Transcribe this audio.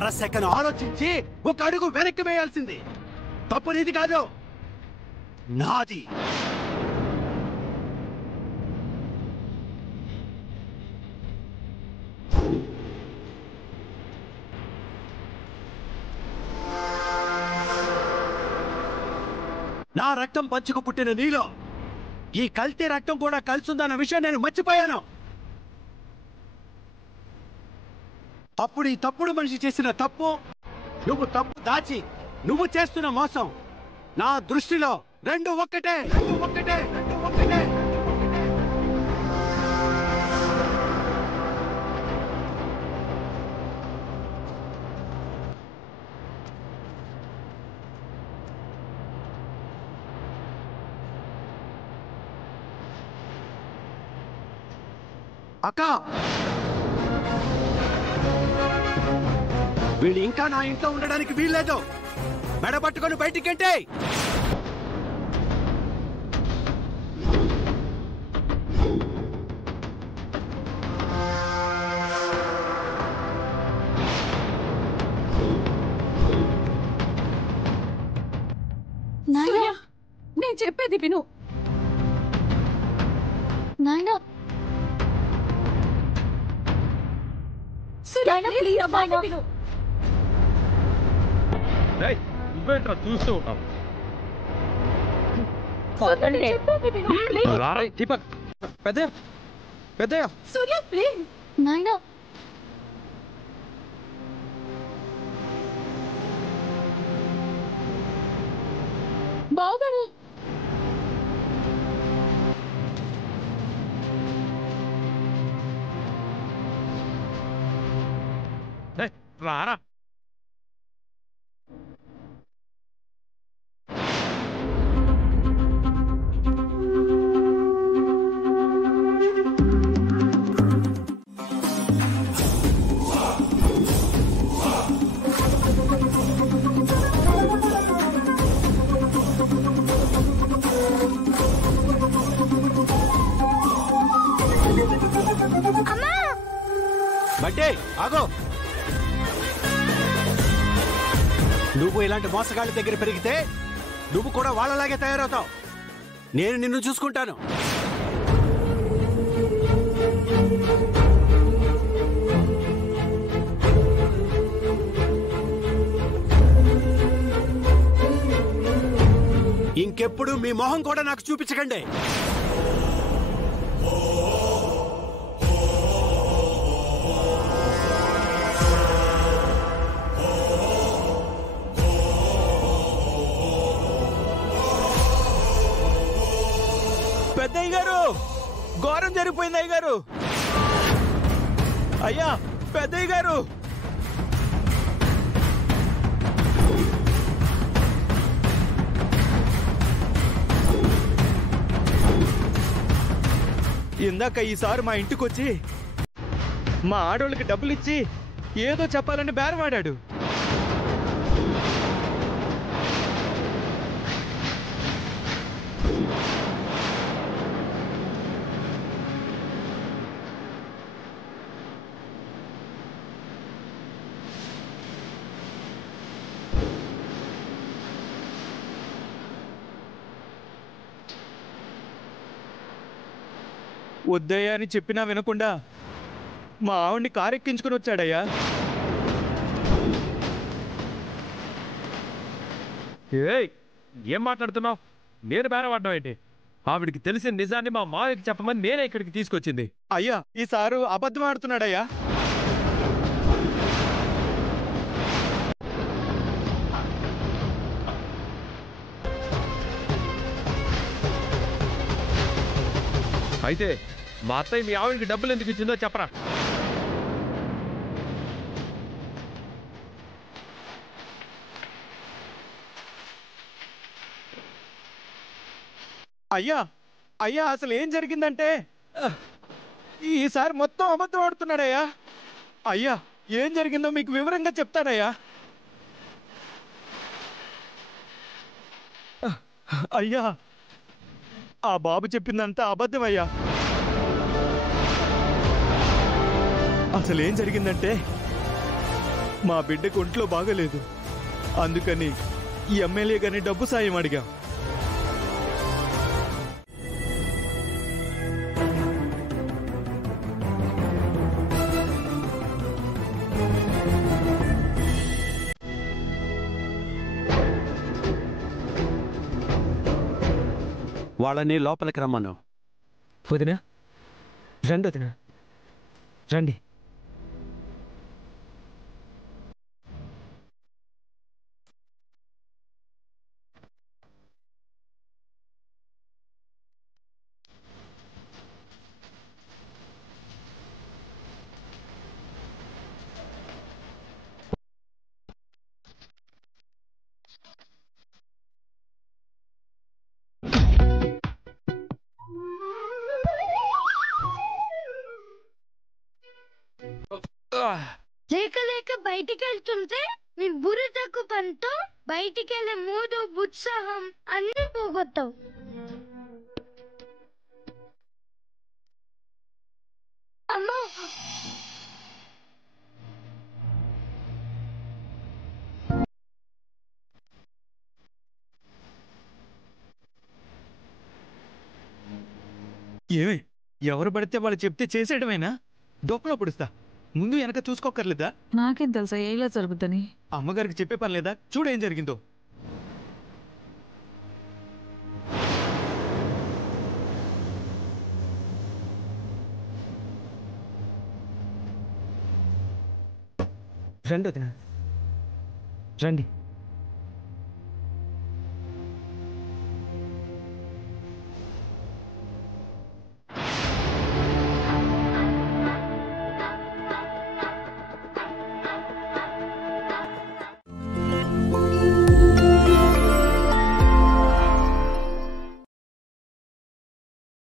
అరసెకను ఆలోచించి ఒక అడుగు వెనక్కి వేయాల్సింది. తప్పు నీది కాదు, నాది. నా రక్తం పంచుకు పుట్టిన నీలో ఈ కల్తీ రక్తం కూడా కలిసిందన్న విషయం నేను మర్చిపోయాను. అప్పుడు ఈ తప్పుడు మనిషి చేసిన తప్పు, నువ్వు తప్పు దాచి నువ్వు చేస్తున్న మోసం, నా దృష్టిలో రెండు ఒక్కటే. అక్క, వీళ్ళు ఇంకా నా ఇంట్లో ఉండడానికి వీల్లేదు. మెడపట్టుకొని బయటికంటే. నాయనా, నేను చెప్పేది విను. నాయనా, నువ్వేంట్రా చూస్తూ ఉంటావు? దీపక్, పెద్దయ్య సూర్య, నాయనా, బాగుంది. రారా. బట్టే ఆగో. నువ్వు ఇలాంటి మోసగాళ్ళ దగ్గర పెరిగితే నువ్వు కూడా వాళ్ళలాగే తయారవుతావు. నేను నిన్ను చూసుకుంటాను. ఇంకెప్పుడు మీ మొహం కూడా నాకు చూపించకండి. పెద్దయ్య గారు, ఘోరం జరిగిపోయింది అయ్య గారు. అయ్యా, పెద్దయ్య గారు. ఇందాక ఈసారి మా ఇంటికి వచ్చి మా ఆడోళ్ళకి డబ్బులు ఇచ్చి ఏదో చెప్పాలని బేరమాడాడు. వద్దయ్యా అని చెప్పినా వినకుండా మా ఆవిడ్ని కారెక్కించుకుని వచ్చాడయ్యా. ఏం మాట్లాడుతున్నావు? నేను బేరవాడడం ఏంటి? ఆవిడికి తెలిసిన నిజాన్ని మా మావయ్యకి చెప్పమని నేనే ఇక్కడికి తీసుకొచ్చింది. అయ్యా, ఈసారి అబద్ధం ఆడుతున్నాడయ్యా. అయితే మా అత్తయ్య మీ ఆవిడికి డబ్బులు ఎందుకు ఇచ్చిందో చెప్పరా. అయ్యా, అయ్యా, అసలు ఏం జరిగిందంటే ఈసారి మొత్తం అబద్ధం ఆడుతున్నాడయ్యా. అయ్యా, ఏం జరిగిందో మీకు వివరంగా చెప్తాడయ్యా. అయ్యా, ఆ బాబు చెప్పిందంతా అబద్ధమయ్యా. అసలు ఏం జరిగిందంటే మా బిడ్డకు ఒంట్లో బాగలేదు, అందుకని ఈ ఎమ్మెల్యే గారిని డబ్బు సాయం అడిగాం. వాళ్ళని లోపలికి రమ్మను. వదినా, రండి వదినా, రండి. లేక లేక బయటికి వెళ్తుంటే నీ బుర్రతకు పనితో బయటికి వెళ్ళే మూడు ఉత్సాహం అన్ని పోగొట్టావు. అమ్మా, ఏమి ఎవరు పడితే వాళ్ళు చెప్తే చేసేయడమేనా? డొక్కలో పొడుస్తా. ముందు వెనక చూసుకోకర్లేదా? నాకేం తెలుసా ఇలా జరుగుద్దని? అమ్మగారికి చెప్పే పని లేదా? చూడేం జరిగిందో. రండి వదినా, రండి.